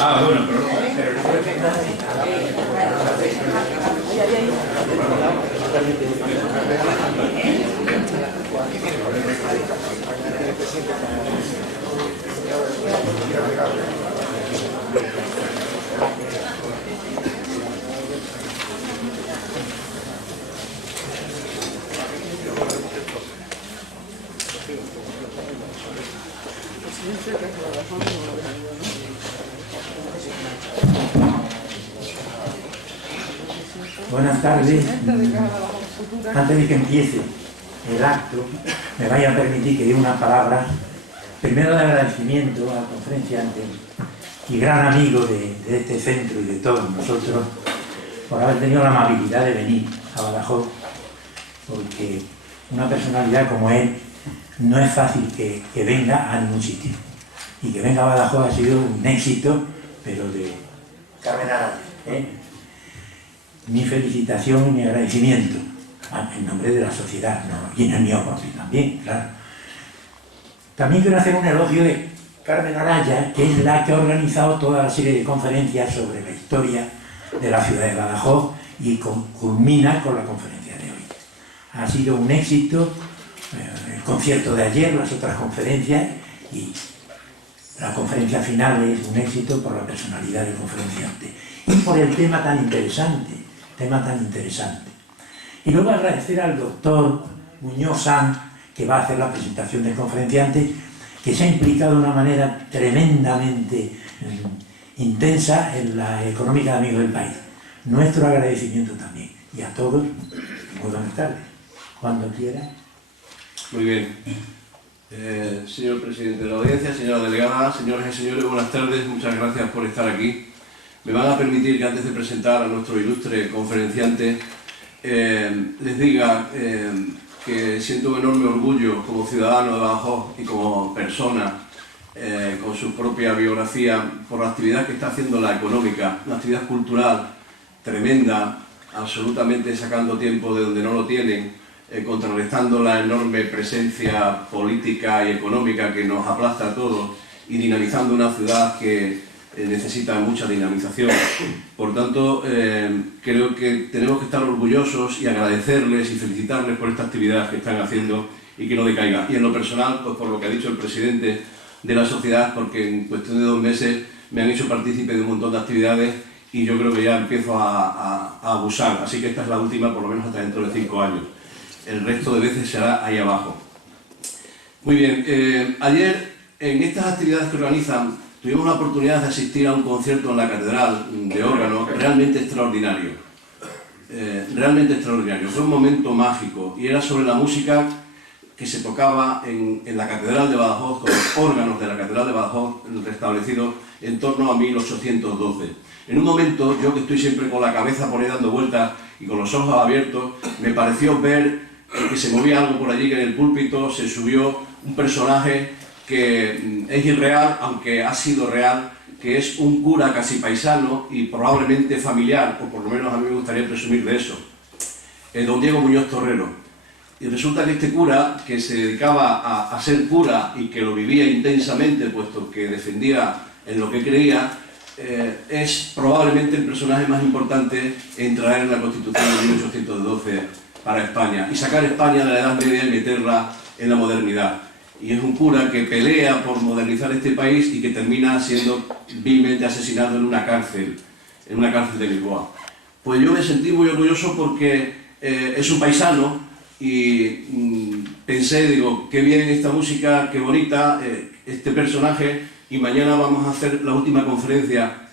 Ah, bueno, pero Buenas tardes. Antes de que empiece el acto, me vaya a permitir que diga una palabra, primero de agradecimiento al conferenciante y gran amigo de este centro y de todos nosotros por haber tenido la amabilidad de venir a Badajoz, porque una personalidad como él no es fácil que venga a ningún sitio. Y que venga a Badajoz ha sido un éxito, pero de Carmen Araya, Mi felicitación y mi agradecimiento en nombre de la sociedad, ¿no? Y en el mío propio también, claro. También quiero hacer un elogio de Carmen Araya, que es la que ha organizado toda la serie de conferencias sobre la historia de la ciudad de Badajoz y culmina con la conferencia de hoy. Ha sido un éxito el concierto de ayer, las otras conferencias, y la conferencia final es un éxito por la personalidad del conferenciante y por el tema tan interesante. Y luego agradecer al doctor Muñoz Sanz, que va a hacer la presentación del conferenciante, que se ha implicado de una manera tremendamente intensa en la económica de Amigos del País. Nuestro agradecimiento también. Y a todos, muy buenas tardes. Cuando quiera. Muy bien. Señor presidente de la audiencia, señora delegada, señoras y señores, buenas tardes. Muchas gracias por estar aquí. Me van a permitir que antes de presentar a nuestro ilustre conferenciante les diga que siento un enorme orgullo como ciudadano de Badajoz y como persona con su propia biografía por la actividad que está haciendo la económica, una actividad cultural tremenda, absolutamente sacando tiempo de donde no lo tienen, contrarrestando la enorme presencia política y económica que nos aplasta a todos y dinamizando una ciudad que necesita mucha dinamización. Por tanto, creo que tenemos que estar orgullosos y agradecerles y felicitarles por esta actividad que están haciendo y que no decaiga. Y en lo personal, pues por lo que ha dicho el presidente de la sociedad, porque en cuestión de 2 meses me han hecho partícipe de un montón de actividades y yo creo que ya empiezo a abusar. Así que esta es la última, por lo menos hasta dentro de 5 años. El resto de veces será ahí abajo. Muy bien, ayer en estas actividades que organizan tuvimos la oportunidad de asistir a un concierto en la Catedral de órgano realmente extraordinario. Realmente extraordinario. Fue un momento mágico y era sobre la música que se tocaba en la Catedral de Badajoz, con los órganos de la Catedral de Badajoz restablecidos en torno a 1812. En un momento, yo que estoy siempre con la cabeza por ahí dando vueltas y con los ojos abiertos, me pareció ver que se movía algo por allí, que en el púlpito se subió un personaje que es irreal, aunque ha sido real, que es un cura casi paisano y probablemente familiar, o por lo menos a mí me gustaría presumir de eso, don Diego Muñoz Torrero. Y resulta que este cura, que se dedicaba a ser cura y que lo vivía intensamente, puesto que defendía en lo que creía, es probablemente el personaje más importante en traer la Constitución de 1812 para España y sacar España de la Edad Media y meterla en la modernidad. Y es un cura que pelea por modernizar este país y que termina siendo vilmente asesinado en una cárcel de Lisboa. Pues yo me sentí muy orgulloso porque es un paisano y pensé, digo, qué bien esta música, qué bonita, este personaje, y mañana vamos a hacer la última conferencia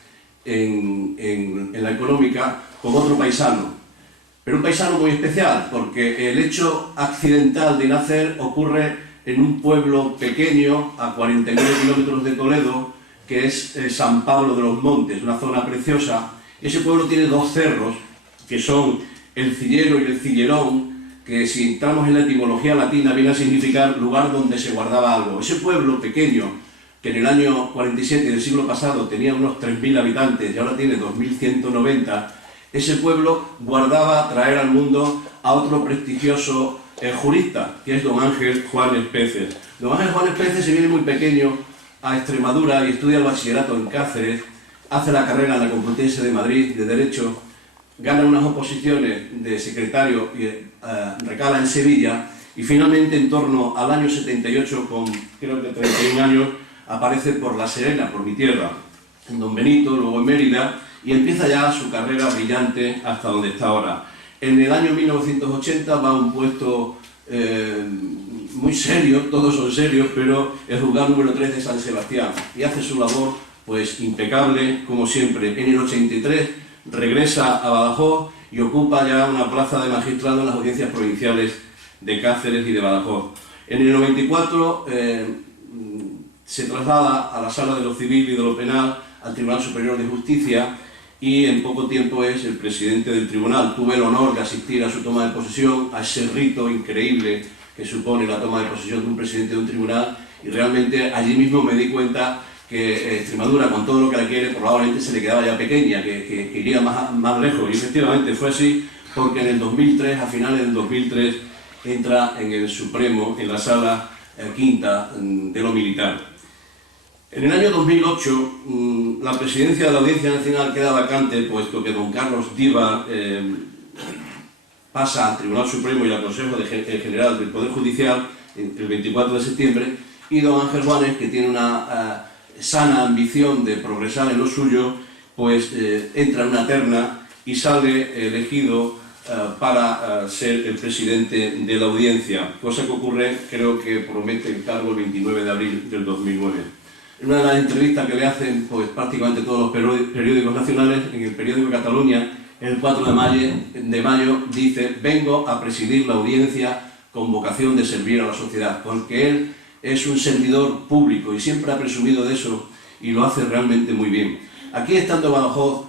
en la económica con otro paisano. Pero un paisano muy especial, porque el hecho accidental de nacer ocurre en un pueblo pequeño, a 49 kilómetros de Toledo, que es San Pablo de los Montes, una zona preciosa. Ese pueblo tiene 2 cerros, que son el Cillero y el Cillerón, que si entramos en la etimología latina viene a significar lugar donde se guardaba algo. Ese pueblo pequeño, que en el año 47 del siglo pasado tenía unos 3.000 habitantes y ahora tiene 2.190, ese pueblo guardaba traer al mundo a otro prestigioso jurista, que es don Ángel Juan Espécer. Don Ángel Juanes Pérez se viene muy pequeño a Extremadura y estudia el bachillerato en Cáceres, hace la carrera en la Complutense de Madrid de Derecho, gana unas oposiciones de secretario y recala en Sevilla, y finalmente en torno al año 78, con creo que 31 años, aparece por La Serena, por mi tierra, en Don Benito, luego en Mérida, y empieza ya su carrera brillante hasta donde está ahora. En el año 1980 va a un puesto muy serio, todos son serios, pero el juzgado número 3 de San Sebastián, y hace su labor pues impecable, como siempre. En el 83 regresa a Badajoz y ocupa ya una plaza de magistrado en las audiencias provinciales de Cáceres y de Badajoz. En el 94 se traslada a la Sala de lo Civil y de lo Penal, al Tribunal Superior de Justicia, y en poco tiempo es el presidente del tribunal. Tuve el honor de asistir a su toma de posesión, a ese rito increíble que supone la toma de posesión de un presidente de un tribunal, y realmente allí mismo me di cuenta que Extremadura, con todo lo que la quiere, probablemente se le quedaba ya pequeña, que iría más lejos, y efectivamente fue así, porque en el 2003, a finales del 2003, entra en el Supremo, en la Sala Quinta de lo Militar. En el año 2008, la presidencia de la Audiencia Nacional queda vacante, puesto que don Carlos Diva pasa al Tribunal Supremo y al Consejo General del Poder Judicial el 24 de septiembre, y don Ángel Juanes, que tiene una sana ambición de progresar en lo suyo, pues entra en una terna y sale elegido para ser el presidente de la audiencia, cosa que ocurre, creo que promete el cargo el 29 de abril del 2009. En una de las entrevistas que le hacen pues prácticamente todos los periódicos nacionales, en el periódico Cataluña, el 4 de mayo dice: vengo a presidir la audiencia con vocación de servir a la sociedad, porque él es un servidor público y siempre ha presumido de eso, y lo hace realmente muy bien. Aquí, estando en Badajoz,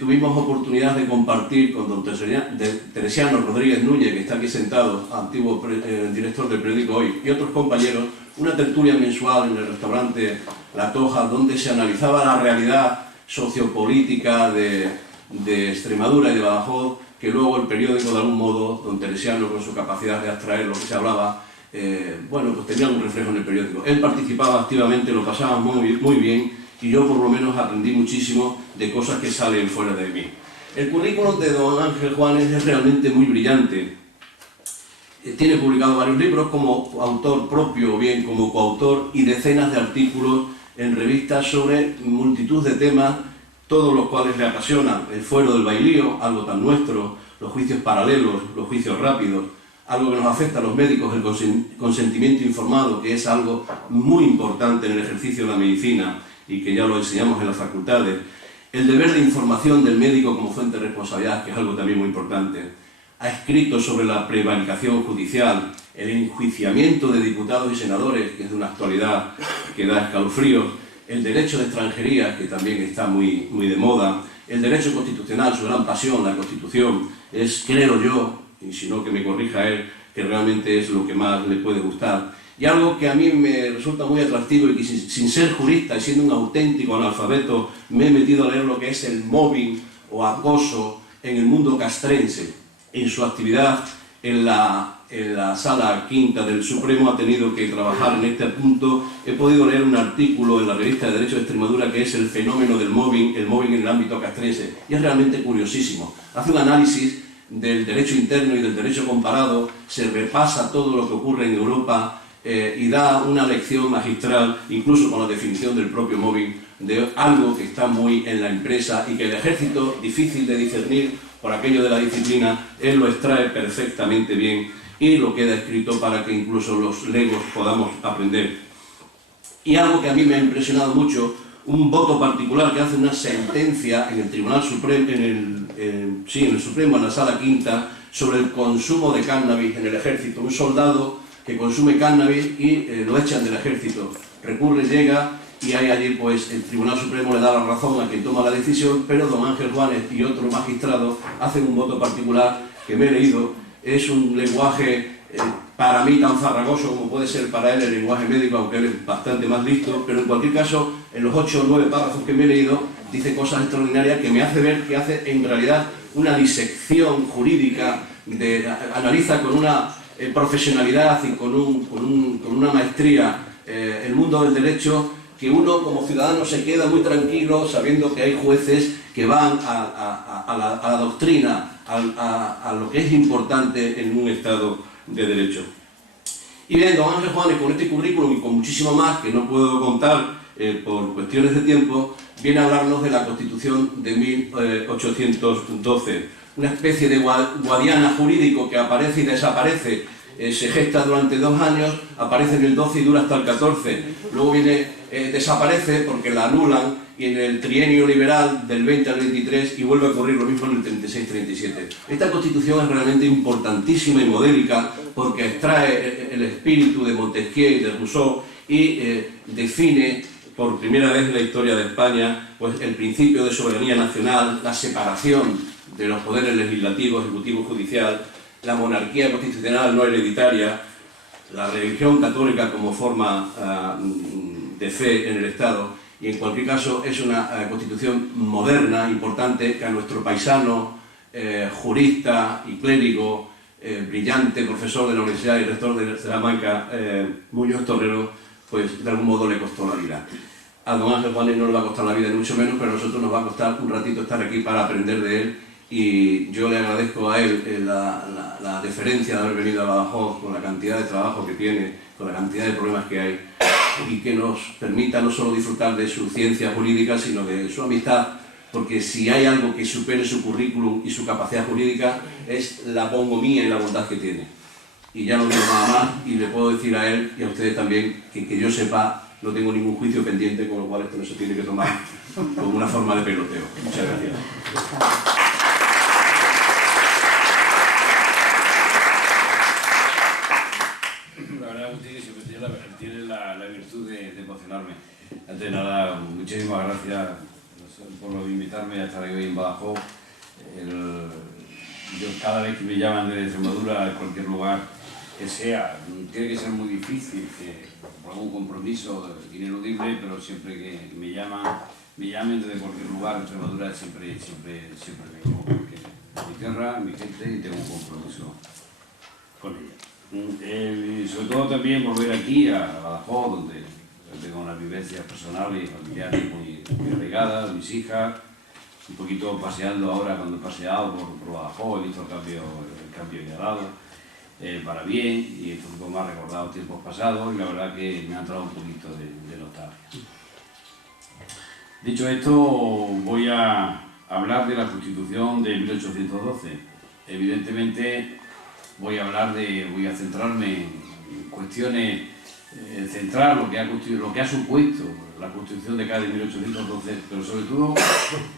tuvimos oportunidad de compartir con don Teresiano Rodríguez Núñez, que está aquí sentado, antiguo director del periódico Hoy, y otros compañeros, una tertulia mensual en el restaurante La Toja, donde se analizaba la realidad sociopolítica de Extremadura y de Badajoz, que luego el periódico, de algún modo, don Teresiano, con su capacidad de abstraer lo que se hablaba, bueno, pues tenía un reflejo en el periódico. Él participaba activamente, lo pasaba muy bien, y yo por lo menos aprendí muchísimo de cosas que salen fuera de mí. El currículum de don Ángel Juanes es realmente muy brillante. Tiene publicado varios libros como autor propio o bien como coautor, y decenas de artículos en revistas sobre multitud de temas, todos los cuales le apasionan. El fuero del bailío, algo tan nuestro, los juicios paralelos, los juicios rápidos, algo que nos afecta a los médicos, el consentimiento informado, que es algo muy importante en el ejercicio de la medicina y que ya lo enseñamos en las facultades. El deber de información del médico como fuente de responsabilidad, que es algo también muy importante. Ha escrito sobre la prevaricación judicial, el enjuiciamiento de diputados y senadores, que es de una actualidad que da escalofríos, el derecho de extranjería, que también está muy de moda, el derecho constitucional, su gran pasión, la Constitución, es, creo yo, y si no que me corrija él, que realmente es lo que más le puede gustar. Y algo que a mí me resulta muy atractivo, y que sin ser jurista y siendo un auténtico analfabeto, me he metido a leer lo que es el mobbing o acoso en el mundo castrense. En su actividad en la Sala Quinta del Supremo ha tenido que trabajar en este punto. He podido leer un artículo en la revista de Derecho de Extremadura que es el fenómeno del mobbing, el mobbing en el ámbito castrense, y es realmente curiosísimo. Hace un análisis del derecho interno y del derecho comparado, se repasa todo lo que ocurre en Europa, y da una lección magistral, incluso con la definición del propio mobbing, de algo que está muy en la empresa y que el ejército, difícil de discernir por aquello de la disciplina, él lo extrae perfectamente bien y lo queda escrito para que incluso los legos podamos aprender. Y algo que a mí me ha impresionado mucho, un voto particular que hace una sentencia en el Tribunal Supremo, en el Supremo, en la Sala Quinta, sobre el consumo de cannabis en el ejército. Un soldado que consume cannabis y lo echan del ejército. Recurre, llega, y hay allí, pues, el Tribunal Supremo le da la razón a quien toma la decisión, pero don Ángel Juanes y otro magistrado hacen un voto particular que me he leído. Es un lenguaje para mí tan farragoso como puede ser para él el lenguaje médico, aunque él es bastante más listo, pero en cualquier caso, en los 8 o 9 párrafos que me he leído, dice cosas extraordinarias que me hace ver que hace en realidad una disección jurídica, analiza con una profesionalidad y con una maestría el mundo del derecho, que uno como ciudadano se queda muy tranquilo sabiendo que hay jueces que van a la doctrina, a lo que es importante en un Estado de Derecho. Y bien, don Ángel Juanes, con este currículum y con muchísimo más que no puedo contar por cuestiones de tiempo, viene a hablarnos de la Constitución de 1812, una especie de guadiana jurídico que aparece y desaparece, se gesta durante 2 años, aparece en el 12 y dura hasta el 14, luego desaparece porque la anulan y en el trienio liberal del 20 al 23 y vuelve a ocurrir lo mismo en el 36-37. Esta Constitución es realmente importantísima y modélica porque extrae el espíritu de Montesquieu y de Rousseau y define por primera vez en la historia de España pues, el principio de soberanía nacional, la separación de los poderes legislativo, ejecutivo y judicial, la monarquía constitucional no hereditaria, la religión católica como forma de fe en el Estado, y en cualquier caso es una constitución moderna, importante, que a nuestro paisano, jurista y clérigo, brillante profesor de la Universidad y rector de Salamanca, Muñoz Torrero, pues de algún modo le costó la vida. A don Ángel Juanes no le va a costar la vida, ni mucho menos, pero a nosotros nos va a costar un ratito estar aquí para aprender de él, y yo le agradezco a él la deferencia de haber venido a Badajoz con la cantidad de trabajo que tiene, con la cantidad de problemas que hay, y que nos permita no solo disfrutar de su ciencia jurídica, sino de su amistad, porque si hay algo que supere su currículum y su capacidad jurídica es la bonhomía y la bondad que tiene. Y ya no digo nada más, y le puedo decir a él y a ustedes también que yo sepa, no tengo ningún juicio pendiente, con lo cual esto no se tiene que tomar como una forma de peloteo. Muchas gracias. Tiene la virtud de emocionarme. Antes de nada, muchísimas gracias por invitarme a estar hoy en Badajoz. Yo cada vez que me llaman de Extremadura, de cualquier lugar que sea, tiene que ser muy difícil, por algún compromiso ineludible, pero siempre que me llamen desde cualquier lugar, Extremadura siempre vengo, porque es mi tierra, mi gente, y tengo un compromiso con ella. Sobre todo también volver aquí a Badajoz, donde tengo unas vivencias personales y familiares muy arraigadas, mis hijas, un poquito paseando ahora, cuando he paseado por Badajoz, he visto el cambio generado, para bien, y esto me ha recordado tiempos pasados, y la verdad que me ha entrado un poquito de nostalgia. Dicho esto, voy a hablar de la Constitución de 1812. Evidentemente, voy a centrarme en cuestiones, centrar lo que ha supuesto la Constitución de Cádiz de 1812, pero sobre todo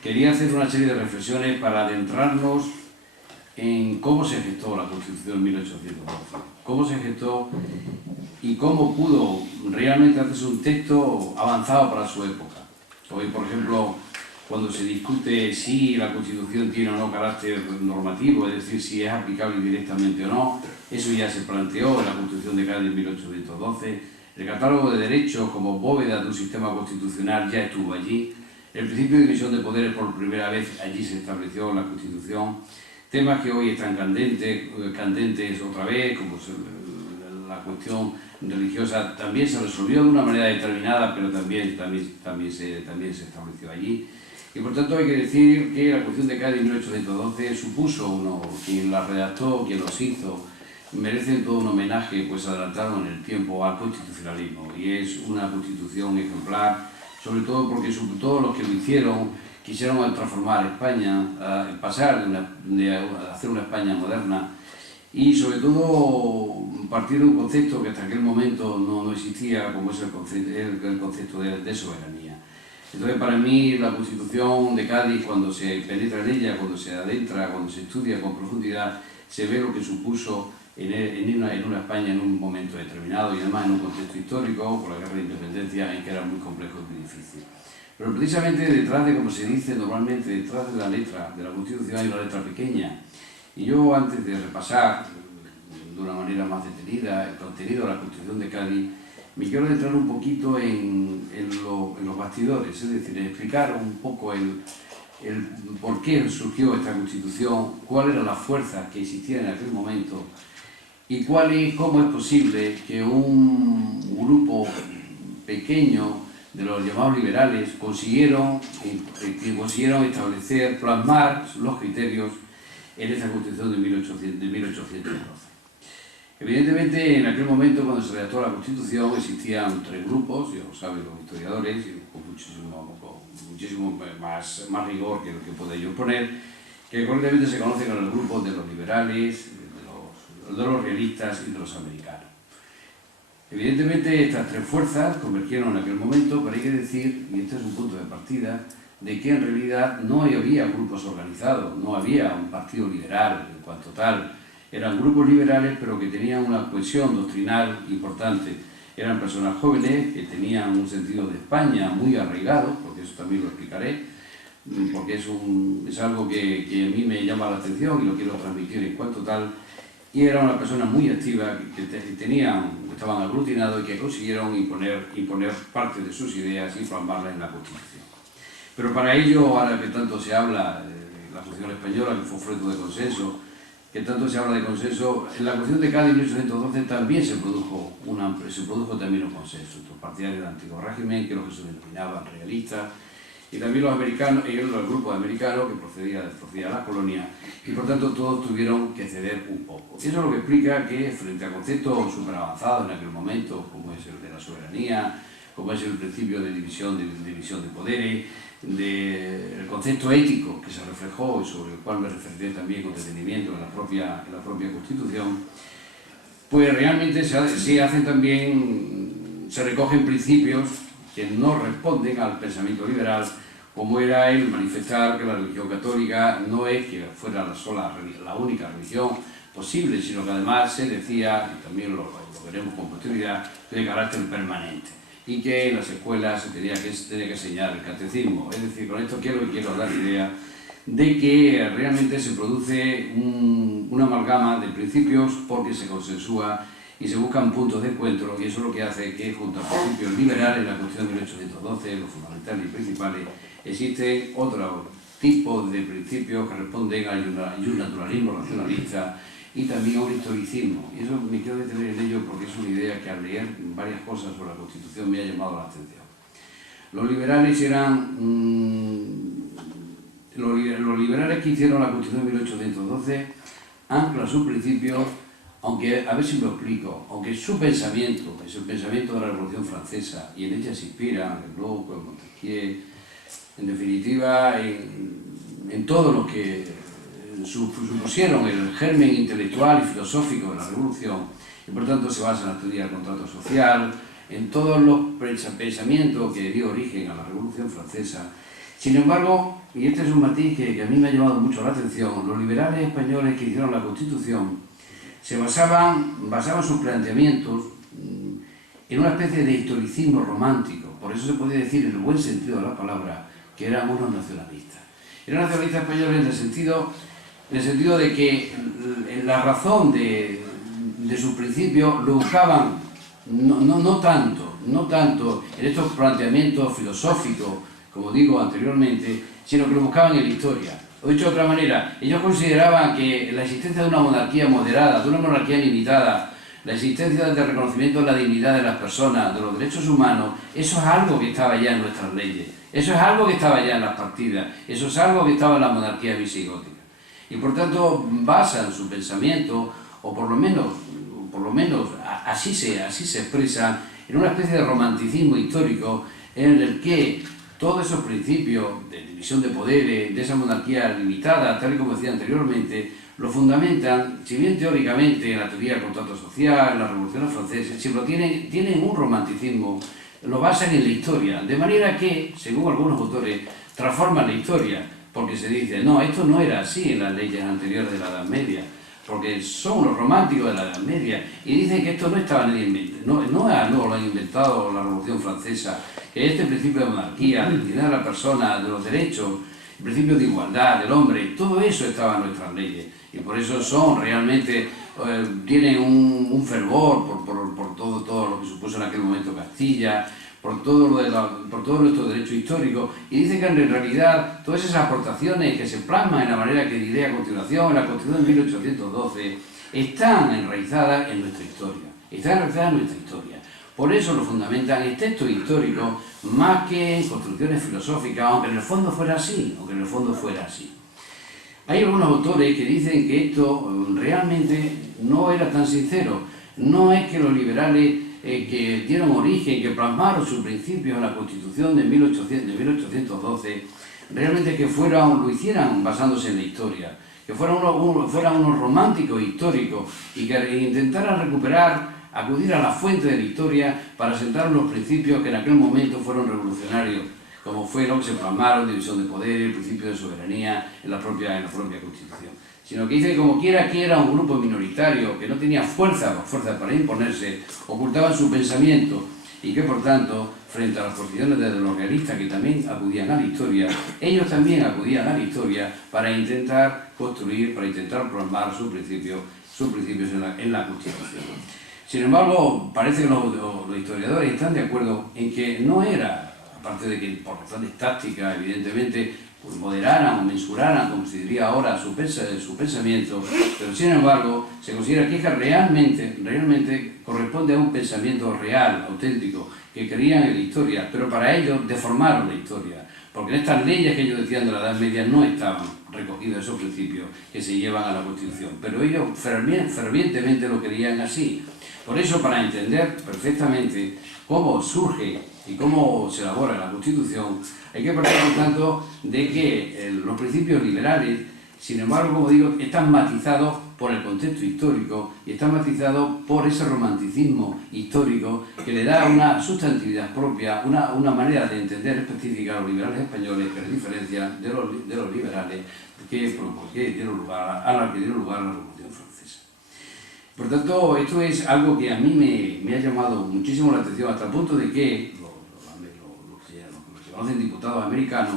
quería hacer una serie de reflexiones para adentrarnos en cómo se gestó la Constitución de 1812, cómo se gestó y cómo pudo realmente hacerse un texto avanzado para su época. Hoy, por ejemplo, cuando se discute si la Constitución tiene o no carácter normativo, es decir, si es aplicable directamente o no, eso ya se planteó en la Constitución de Cádiz de 1812. El catálogo de derechos como bóveda de un sistema constitucional ya estuvo allí. El principio de división de poderes por primera vez allí se estableció en la Constitución. Temas que hoy están candentes otra vez, como la cuestión religiosa, también se resolvió de una manera determinada, pero también se estableció allí. Y por tanto hay que decir que la Constitución de Cádiz de 1812 supuso quien la redactó, quien los hizo, merecen todo un homenaje, pues adelantaron en el tiempo al constitucionalismo, y es una constitución ejemplar, sobre todo porque todos los que lo hicieron quisieron transformar España, pasar de hacer una España moderna, y sobre todo partir de un concepto que hasta aquel momento no existía, como es el concepto de soberanía. Entonces, para mí, la Constitución de Cádiz, cuando se penetra en ella, cuando se adentra, cuando se estudia con profundidad, se ve lo que supuso en una España en un momento determinado, y además en un contexto histórico, por la guerra de independencia, en que era muy complejo y muy difícil. Pero precisamente detrás de, como se dice normalmente, detrás de la letra de la Constitución hay una letra pequeña. Y yo, antes de repasar de una manera más detenida el contenido de la Constitución de Cádiz, me quiero adentrar un poquito en los bastidores, es decir, explicar un poco el por qué surgió esta Constitución, cuáles eran las fuerzas que existían en aquel momento y cómo es posible que un grupo pequeño de los llamados liberales consiguieron establecer, plasmar los criterios en esa Constitución de 1812. Evidentemente, en aquel momento, cuando se redactó la Constitución, existían tres grupos, ya lo saben los historiadores, y con muchísimo más rigor que lo que puedo yo poner, que correctamente se conocen como los grupos de los liberales, de los realistas y de los americanos. Evidentemente, estas tres fuerzas convergieron en aquel momento, pero hay que decir, y este es un punto de partida, de que en realidad no había grupos organizados, no había un partido liberal en cuanto tal. Eran grupos liberales, pero que tenían una cohesión doctrinal importante. Eran personas jóvenes que tenían un sentido de España muy arraigado, porque eso también lo explicaré, porque es algo que a mí me llama la atención y lo quiero transmitir en cuanto tal. Y eran una persona muy activa, que estaban aglutinados y que consiguieron imponer parte de sus ideas y plasmarlas en la Constitución. Pero para ello, ahora que tanto se habla de la Constitución española, que fue fruto de consenso, que tanto se habla de consenso, en la Constitución de Cádiz de 1812 también se produjo también un consenso, los partidarios del antiguo régimen, que es lo que se denominaban realistas, y también los americanos, y los grupos americanos que procedían de la colonia, y por tanto todos tuvieron que ceder un poco. Y eso es lo que explica que frente a conceptos súper avanzados en aquel momento, como es el de la soberanía, como es el principio de división de poderes, del concepto ético que se reflejó y sobre el cual me referiré también con detenimiento en la propia Constitución, pues realmente se recogen principios que no responden al pensamiento liberal, como era el manifestar que la religión católica no es que fuera la única religión posible, sino que además se decía, y también lo veremos con posterioridad, de carácter permanente, y que en las escuelas se tenía que enseñar el catecismo. Es decir, con esto quiero dar idea de que realmente se produce una amalgama de principios porque se consensúa y se buscan puntos de encuentro, y eso es lo que hace que, junto a principios liberales, en la Constitución de 1812, los fundamentales y principales, existe otro tipo de principios que responden a un naturalismo racionalista y también a un historicismo. Y eso me quiero detener en ello porque es una idea que al leer varias cosas sobre la Constitución me ha llamado la atención. Los liberales los liberales que hicieron la Constitución de 1812 anclan sus principios, aunque, a ver si me explico, aunque su pensamiento es el pensamiento de la Revolución Francesa y en ella se inspira en Locke, en Montesquieu, en definitiva en todo lo que supusieron el germen intelectual y filosófico de la Revolución, y por tanto se basa en la teoría del contrato social, en todos los pensamientos que dio origen a la Revolución Francesa. Sin embargo, y este es un matiz que a mí me ha llamado mucho la atención, los liberales españoles que hicieron la Constitución basaban sus planteamientos en una especie de historicismo romántico. Por eso se puede decir, en el buen sentido de la palabra, que eran unos nacionalistas. Eran nacionalistas españoles en el sentido de que la razón de sus principios lo buscaban no tanto en estos planteamientos filosóficos, como digo anteriormente, sino que lo buscaban en la historia. O dicho de otra manera, ellos consideraban que la existencia de una monarquía moderada, de una monarquía limitada, la existencia del reconocimiento de la dignidad de las personas, de los derechos humanos, eso es algo que estaba ya en nuestras leyes, eso es algo que estaba ya en las partidas, eso es algo que estaba en la monarquía visigótica. Y por tanto basan su pensamiento, o por lo menos así se expresa, en una especie de romanticismo histórico en el que todos esos principios de división de poderes, de esa monarquía limitada, tal y como decía anteriormente, lo fundamentan, si bien teóricamente en la teoría del contrato social, en la Revolución Francesa, siempre tienen un romanticismo, lo basan en la historia, de manera que, según algunos autores, transforman la historia, porque se dice, no, esto no era así en las leyes anteriores de la Edad Media, porque son los románticos de la Edad Media, y dicen que esto no estaba nadie inventado, no lo han inventado la Revolución Francesa, que este principio de monarquía, de dignidad de la persona, de los derechos, el principio de igualdad del hombre, todo eso estaba en nuestras leyes, y por eso son realmente, tienen un fervor por todo lo que supuso en aquel momento Castilla, por todo nuestro derecho histórico, y dice que en realidad todas esas aportaciones que se plasman en la manera que diré a continuación, en la Constitución de 1812, están enraizadas en nuestra historia. Por eso lo fundamentan en textos históricos más que en construcciones filosóficas, aunque en el fondo fuera así. Hay algunos autores que dicen que esto realmente no era tan sincero. No es que los liberales que dieron origen, que plasmaron sus principios en la Constitución de 1812, realmente que lo hicieran basándose en la historia, que fueran unos románticos históricos y que intentaran acudir a la fuente de la historia para sentar los principios que en aquel momento fueron revolucionarios, como fue lo que se plasmaron, división de poder, el principio de soberanía en la propia Constitución. Sino que dice que como quiera que era un grupo minoritario, que no tenía fuerza para imponerse, ocultaban su pensamiento y que por tanto, frente a las posiciones de los realistas que también acudían a la historia, ellos también acudían a la historia para intentar construir, para intentar plasmar sus principios en la Constitución. Sin embargo, parece que los historiadores están de acuerdo en que no era, aparte de que por razones tácticas, evidentemente, pues moderaran o mensuraran, como se diría ahora, su pensamiento, pero sin embargo se considera que realmente corresponde a un pensamiento real, auténtico, que creían en la historia, pero para ellos deformaron la historia, porque en estas leyes que ellos decían de la Edad Media no estaban recogidos esos principios que se llevan a la Constitución, pero ellos fervientemente lo querían así. Por eso, para entender perfectamente cómo surge y cómo se elabora la Constitución, hay que partir, por tanto, de que los principios liberales, sin embargo, como digo, están matizados por el contexto histórico y están matizados por ese romanticismo histórico que le da una sustantividad propia, una manera de entender específica a los liberales españoles que les diferencia de los liberales que dieron lugar a la Revolución Francesa. Por tanto, esto es algo que a mí me ha llamado muchísimo la atención, hasta el punto de que los que conocen diputados americanos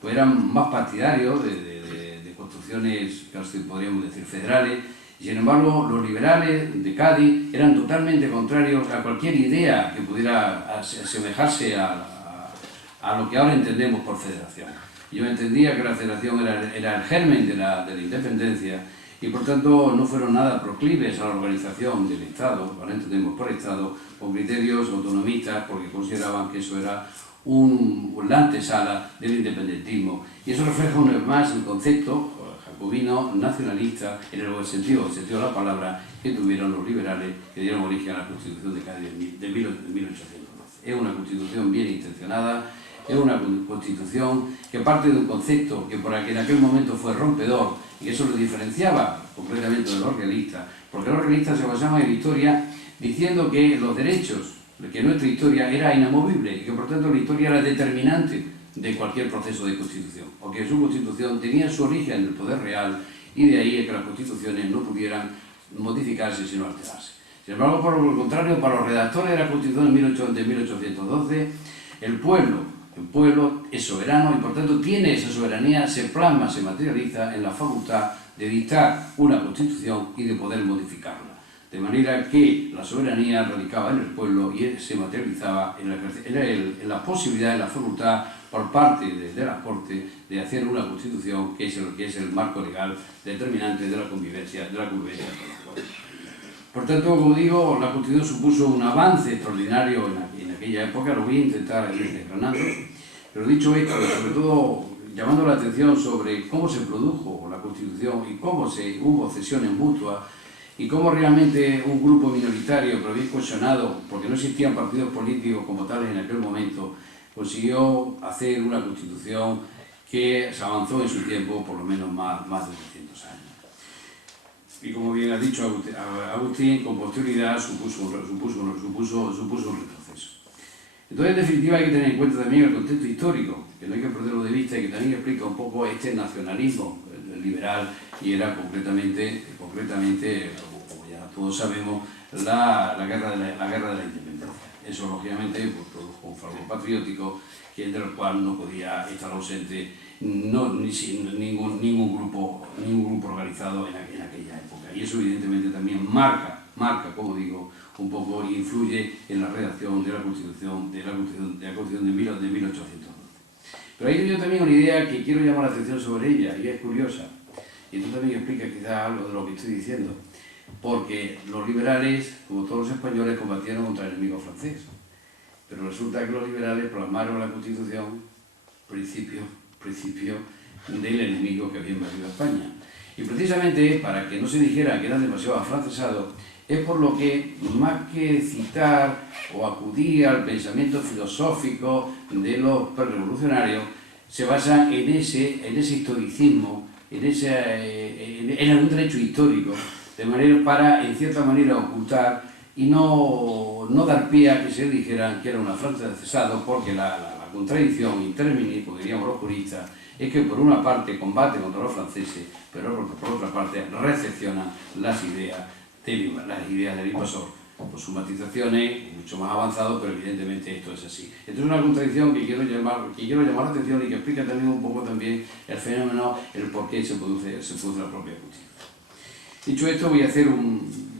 pues eran más partidarios de construcciones, casi podríamos decir, federales, y sin embargo los liberales de Cádiz eran totalmente contrarios a cualquier idea que pudiera asemejarse a lo que ahora entendemos por federación. Yo entendía que la federación era el germen de la independencia, y por tanto no fueron nada proclives a la organización del Estado, ahora entendemos por Estado, con criterios autonomistas, porque consideraban que eso era la antesala del independentismo. Y eso refleja una vez más el concepto jacobino, nacionalista, en el sentido de la palabra, que tuvieron los liberales que dieron origen a la Constitución de Cádiz de 1812. Es una Constitución bien intencionada, es una Constitución que parte de un concepto que en aquel momento fue rompedor, y eso lo diferenciaba completamente de los realistas, porque los realistas se basaban en la historia diciendo que los derechos, que nuestra historia era inamovible y que por tanto la historia era determinante de cualquier proceso de constitución, o que su constitución tenía su origen en el poder real, y de ahí que las constituciones no pudieran modificarse sino alterarse. Sin embargo, por lo contrario, para los redactores de la Constitución de 1812, el pueblo es soberano y por tanto tiene esa soberanía, se plasma, se materializa en la facultad de dictar una constitución y de poder modificarla. De manera que la soberanía radicaba en el pueblo y se materializaba en la posibilidad, en la facultad por parte de la Corte de hacer una constitución que es el marco legal determinante de la convivencia con los pueblos. Por tanto, como digo, la Constitución supuso un avance extraordinario en aquella época, lo voy a intentar ir desgranando, pero dicho esto, sobre todo llamando la atención sobre cómo se produjo la Constitución y cómo hubo cesiones mutuas y cómo realmente un grupo minoritario, pero bien cohesionado, porque no existían partidos políticos como tales en aquel momento, consiguió hacer una Constitución que se avanzó en su tiempo por lo menos más de 200 años. Y como bien ha dicho Agustín, con posterioridad supuso un retroceso. Entonces, en definitiva, hay que tener en cuenta también el contexto histórico, que no hay que perderlo de vista y que también explica un poco este nacionalismo liberal, y era concretamente, como ya todos sabemos, la guerra de la independencia. Eso, lógicamente, pues, produjo un fragor patriótico del cual no podía estar ausente ningún grupo organizado en aquella época. Y eso, evidentemente, también marca, como digo, un poco y influye en la redacción de la Constitución de 1812. Pero hay yo también una idea que quiero llamar la atención sobre ella, y es curiosa, y esto también explica quizás algo de lo que estoy diciendo. porque los liberales, como todos los españoles, combatieron contra el enemigo francés. Pero resulta que los liberales plasmaron en la Constitución principio del enemigo que había invadido España. Y precisamente para que no se dijera que eran demasiado afrancesados, es por lo que, más que citar o acudir al pensamiento filosófico de los revolucionarios, se basan en ese historicismo, en algún derecho histórico, de manera para, en cierta manera, ocultar y no dar pie a que se dijeran que era una Francia de cesado, porque la contradicción interminable, como diríamos los juristas, es que por una parte combate contra los franceses, pero por otra parte recepciona las ideas del invasor, por sus matizaciones mucho más avanzadas, pero evidentemente esto es así. Esto es una contradicción que quiero llamar la atención y que explica también un poco también el fenómeno, el por qué se produce la propia Constitución. Dicho esto, voy a hacer un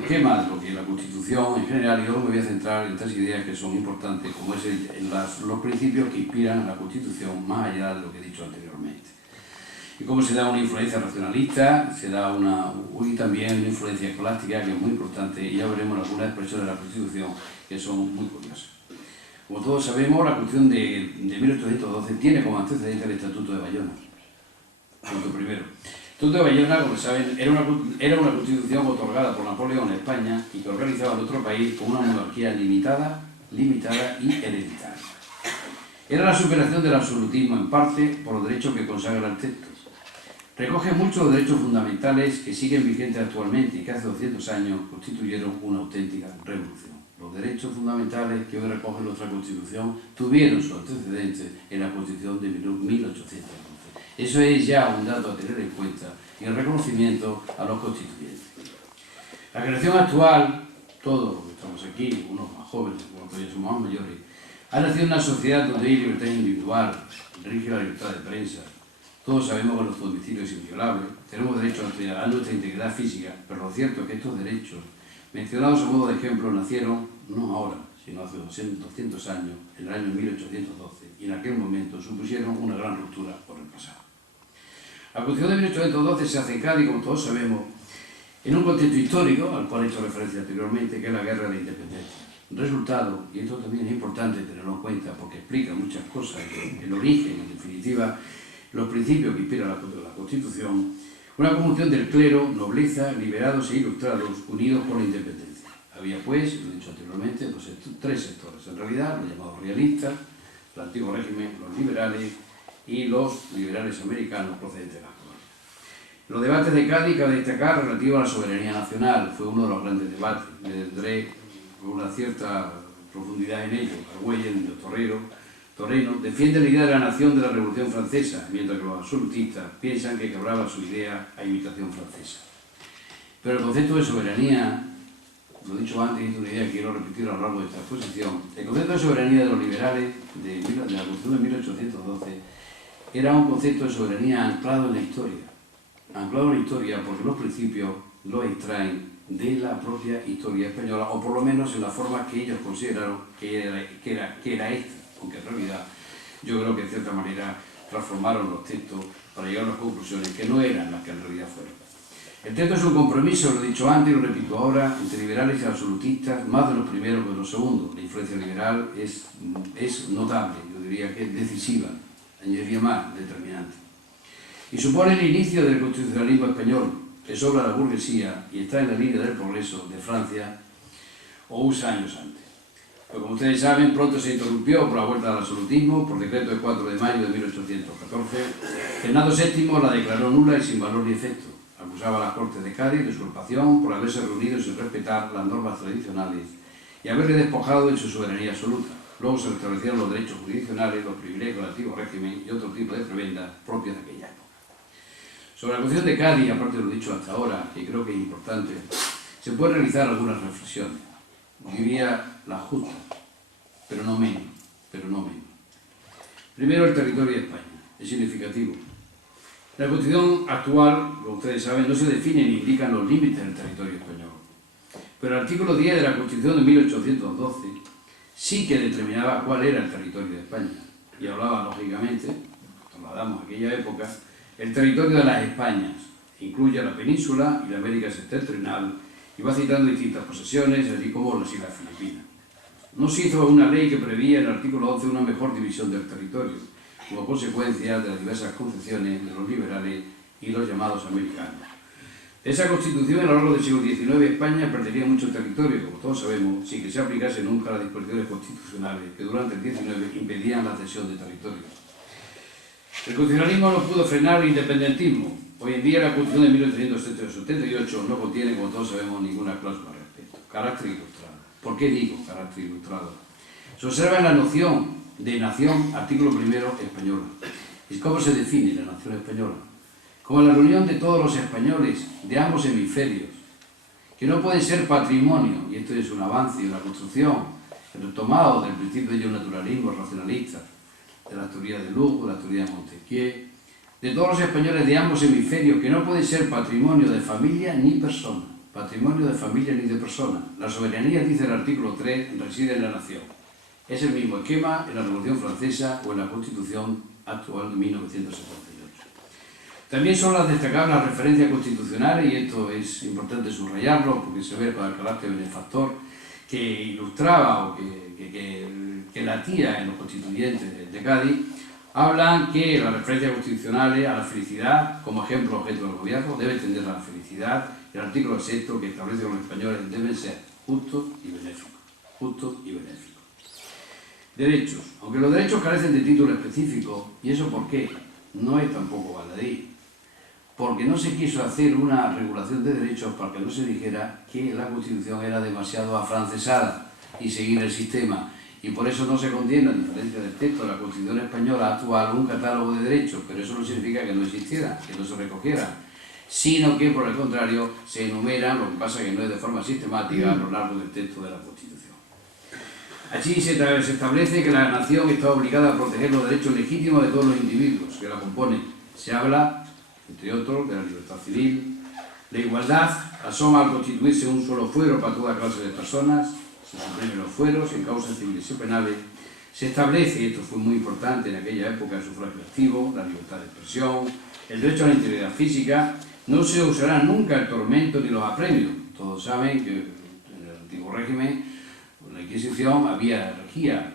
esquema de lo que es la Constitución en general y luego me voy a centrar en tres ideas que son importantes, como es los principios que inspiran a la Constitución, más allá de lo que he dicho anteriormente. Y cómo se da una influencia racionalista, se da hoy también una influencia escolástica que es muy importante, y ya veremos algunas expresiones de la Constitución que son muy curiosas. Como todos sabemos, la Constitución de 1812 tiene como antecedente el Estatuto de Bayona. Punto primero. El Estatuto de Bayona, como saben, era una constitución otorgada por Napoleón a España y que organizaba nuestro país con una monarquía limitada y hereditaria. Era la superación del absolutismo en parte por los derechos que consagra el texto. Recoge muchos derechos fundamentales que siguen vigentes actualmente y que hace 200 años constituyeron una auténtica revolución. Los derechos fundamentales que hoy recoge nuestra Constitución tuvieron su antecedente en la Constitución de 1812. Eso es ya un dato a tener en cuenta y el reconocimiento a los constituyentes. La generación actual, todos los que estamos aquí, unos más jóvenes, otros todavía somos más mayores, ha nacido en una sociedad donde hay libertad individual, rige la libertad de prensa. Todos sabemos que nuestro domicilio es inviolable, tenemos derecho a nuestra integridad física, pero lo cierto es que estos derechos, mencionados a modo de ejemplo, nacieron no ahora, sino hace 200 años, en el año 1812, y en aquel momento supusieron una gran ruptura por el pasado. La Constitución de 1812 se hace en Cádiz, como todos sabemos, en un contexto histórico, al cual he hecho referencia anteriormente, que es la Guerra de la Independencia. Resultado, y esto también es importante tenerlo en cuenta porque explica muchas cosas, el origen, en definitiva, los principios que inspiran la Constitución, una conjunción del clero, nobleza, liberados e ilustrados, unidos por la independencia. Había pues, lo he dicho anteriormente, tres sectores, en realidad, los llamados realistas, el antiguo régimen, los liberales y los liberales americanos procedentes de las colonias. Los debates de Cádiz cabe destacar relativo a la soberanía nacional, fue uno de los grandes debates, me tendré con una cierta profundidad en ello. Argüelles, Torreno, defiende la idea de la nación de la Revolución Francesa, mientras que los absolutistas piensan que quebraba su idea a imitación francesa. Pero el concepto de soberanía, lo he dicho antes, es una idea que quiero repetir a lo largo de esta exposición, el concepto de soberanía de los liberales de la Constitución de 1812 era un concepto de soberanía anclado en la historia, porque los principios los extraen de la propia historia española, o por lo menos en la forma que ellos consideraron que era esta, aunque en realidad yo creo que de cierta manera transformaron los textos para llegar a unas conclusiones que no eran las que en realidad fueron. El texto es un compromiso, lo he dicho antes y lo repito ahora, entre liberales y absolutistas, más de los primeros que de los segundos. La influencia liberal es notable, yo diría que es decisiva, añadiría más, determinante. Y supone el inicio del constitucionalismo español, que sobra la burguesía y está en la línea del progreso de Francia o USA años antes. Pero como ustedes saben, pronto se interrumpió por la vuelta al absolutismo, por decreto de 4 de mayo de 1814. Fernando VII la declaró nula y sin valor ni efecto. Acusaba a las Cortes de Cádiz de usurpación por haberse reunido sin respetar las normas tradicionales y haberle despojado de su soberanía absoluta. Luego se restablecieron los derechos jurisdiccionales, los privilegios del antiguo régimen y otro tipo de prebendas propias de aquella época. Sobre la Constitución de Cádiz, aparte de lo dicho hasta ahora, que creo que es importante, se pueden realizar algunas reflexiones. Diría las justas, pero no menos. Primero, el territorio de España. Es significativo. La Constitución actual, como ustedes saben, no se define ni indican los límites del territorio español. Pero el artículo 10 de la Constitución de 1812 sí que determinaba cuál era el territorio de España. Y hablaba, lógicamente, trasladamos a aquella época, el territorio de las Españas, Incluye la península y la América septentrional y va citando distintas posesiones, así como las Islas Filipinas. No se hizo una ley que prevía en el artículo 11 una mejor división del territorio, como consecuencia de las diversas concepciones de los liberales y los llamados americanos. Esa Constitución, a lo largo del siglo XIX, España perdería mucho territorio, como todos sabemos, sin que se aplicase nunca las disposiciones constitucionales que durante el XIX impedían la cesión de territorio. El constitucionalismo no pudo frenar el independentismo. Hoy en día la Constitución de 1878 no contiene, como todos sabemos, ninguna cláusula al respecto. Carácter ilustrado. ¿Por qué digo carácter ilustrado? Se observa en la noción de nación, artículo primero, española. ¿Y cómo se define la nación española? Como la reunión de todos los españoles de ambos hemisferios, que no pueden ser patrimonio, y esto es un avance en la construcción, el retomado del principio de un naturalismo racionalista, de la teoría de Lugo, de la teoría de Montesquieu, de todos los españoles de ambos hemisferios, que no pueden ser patrimonio de familia ni persona, patrimonio de familia ni de persona. La soberanía, dice el artículo 3, reside en la nación. Es el mismo esquema en la Revolución Francesa o en la Constitución actual de 1978. También son las destacables las referencias constitucionales, y esto es importante subrayarlo porque se ve para el carácter benefactor que ilustraba o que latía en los constituyentes de Cádiz. Hablan que las referencias constitucionales a la felicidad, como ejemplo objeto del gobierno, debe tender a la felicidad. El artículo 6 que establece que los españoles deben ser justos y benéficos. Justos y benéficos. Derechos. Aunque los derechos carecen de título específico, ¿y eso por qué? No es tampoco baladí. Porque no se quiso hacer una regulación de derechos para que no se dijera que la Constitución era demasiado afrancesada y seguir el sistema. Y por eso no se contiene, a diferencia del texto de la Constitución española actual, un catálogo de derechos, pero eso no significa que no existiera, que no se recogiera, sino que, por el contrario, se enumeran, lo que pasa es que no es de forma sistemática a lo largo del texto de la Constitución. Allí se establece que la nación está obligada a proteger los derechos legítimos de todos los individuos que la componen. Se habla, entre otros, de la libertad civil. La igualdad asoma al constituirse un solo fuero para toda clase de personas. Se suprimen los fueros en causas civiles y penales. Se establece, y esto fue muy importante en aquella época, el sufragio activo, la libertad de expresión, el derecho a la integridad física. No se usará nunca el tormento ni los apremios. Todos saben que en el antiguo régimen, en la Inquisición, regía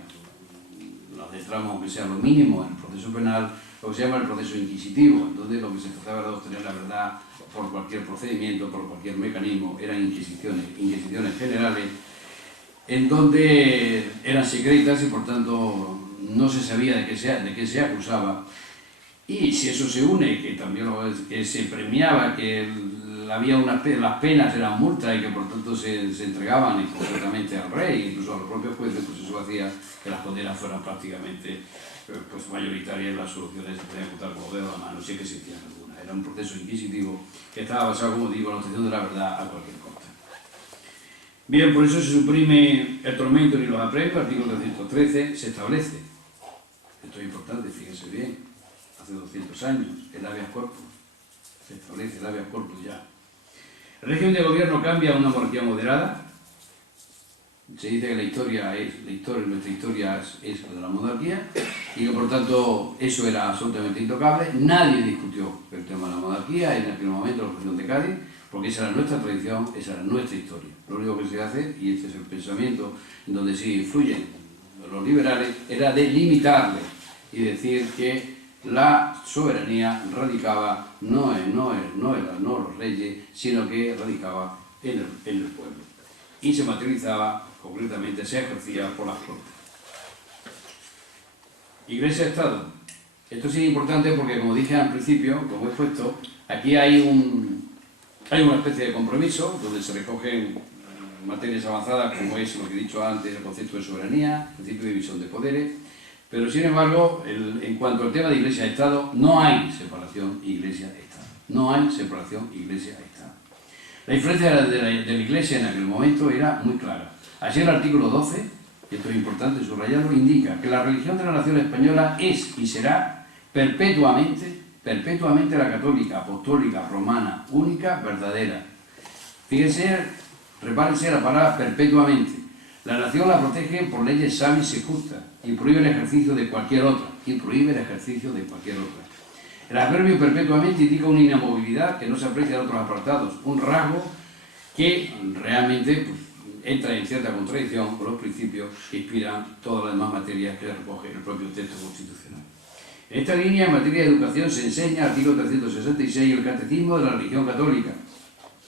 los de tramos, aunque sea lo mínimo en el proceso penal, lo que se llama el proceso inquisitivo, donde lo que se trataba era de obtener la verdad por cualquier procedimiento, por cualquier mecanismo. Eran inquisiciones generales, en donde eran secretas y por tanto no se sabía de qué se acusaba. Y si eso se une, que también que se premiaba, que había las penas eran multas y que por tanto se entregaban concretamente al rey, incluso a los propios jueces, pues eso hacía que las condenas fueran prácticamente pues mayoritarias, las soluciones se podían contar con los dedos a la mano, si es que existían algunas. Era un proceso inquisitivo que estaba basado, como digo, en la obtención de la verdad a cualquier costa. Bien, por eso se suprime el tormento ni los apremios, artículo 313, se establece. Esto es importante, fíjense bien, hace 200 años, el habeas corpus, se establece el habeas corpus ya. El régimen de gobierno cambia a una monarquía moderada. Se dice que nuestra historia es la de la monarquía y que por tanto eso era absolutamente intocable. Nadie discutió el tema de la monarquía en aquel momento, la Constitución de Cádiz, porque esa era nuestra tradición, esa era nuestra historia. Lo único que se hace, y este es el pensamiento en donde sí influyen los liberales, era de limitarle y decir que la soberanía radicaba no en los reyes, sino que radicaba en el pueblo. Y se materializaba, concretamente se ejercía por las Cortes. Iglesia-Estado. Esto sí es importante porque, como dije al principio, como he expuesto, aquí hay una especie de compromiso donde se recogen materias avanzadas como es lo que he dicho antes, el concepto de soberanía, el principio de división de poderes, pero sin embargo, en cuanto al tema de Iglesia-Estado, no hay separación Iglesia-Estado. No hay separación Iglesia-Estado. La influencia de la Iglesia en aquel momento era muy clara. Así el artículo 12, y esto es importante subrayarlo, indica que la religión de la nación española es y será perpetuamente la católica, apostólica, romana, única, verdadera. Fíjense, repárense la palabra perpetuamente. La nación la protege por leyes sabias y justas y prohíbe el ejercicio de cualquier otra. El adverbio perpetuamente indica una inamovilidad que no se aprecia en otros apartados, un rasgo que realmente pues, entra en cierta contradicción con los principios que inspiran todas las demás materias que recoge el propio texto constitucional. En esta línea, en materia de educación, se enseña, artículo 366, el Catecismo de la Religión Católica,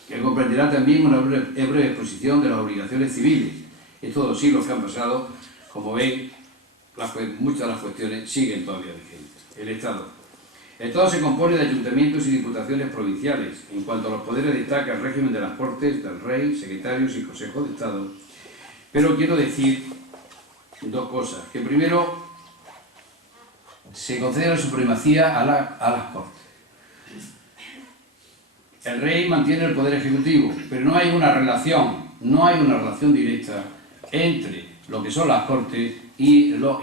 que comprenderá también una breve exposición de las obligaciones civiles. Estos 2 siglos que han pasado, como ven, muchas de las cuestiones siguen todavía vigentes. El Estado. El Estado se compone de ayuntamientos y diputaciones provinciales. En cuanto a los poderes, destaca el régimen de las Cortes, del Rey, secretarios y Consejo de Estado. Pero quiero decir 2 cosas. Que primero, se concede la supremacía a las Cortes. El Rey mantiene el poder ejecutivo, pero no hay una relación directa entre lo que son las Cortes y los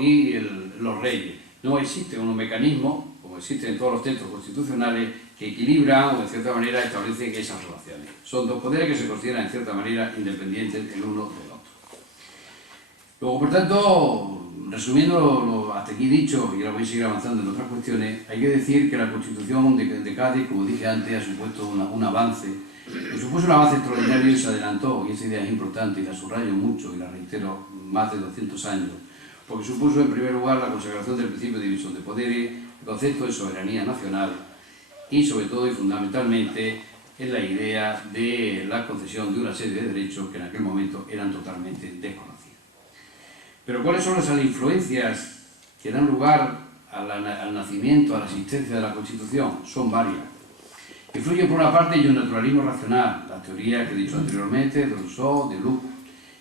reyes. No existe un mecanismo, como existe en todos los textos constitucionales, que equilibran o en cierta manera establecen esas relaciones. Son 2 poderes que se consideran en cierta manera independientes el uno del otro. Luego, por tanto, resumiendo hasta aquí dicho, y ahora voy a seguir avanzando en otras cuestiones, hay que decir que la Constitución de Cádiz, como dije antes, ha supuesto un avance, supuso un avance extraordinario y se adelantó, y esa idea es importante y la subrayo mucho y la reitero más de 200 años, porque supuso en primer lugar la consagración del principio de división de poderes, el concepto de soberanía nacional y sobre todo y fundamentalmente en la idea de la concesión de una serie de derechos que en aquel momento eran totalmente desconocidos. Pero ¿cuáles son esas influencias que dan lugar al nacimiento, a la existencia de la Constitución? Son varias. Influye por una parte el naturalismo racional, la teoría que he dicho anteriormente, de Rousseau, de Locke.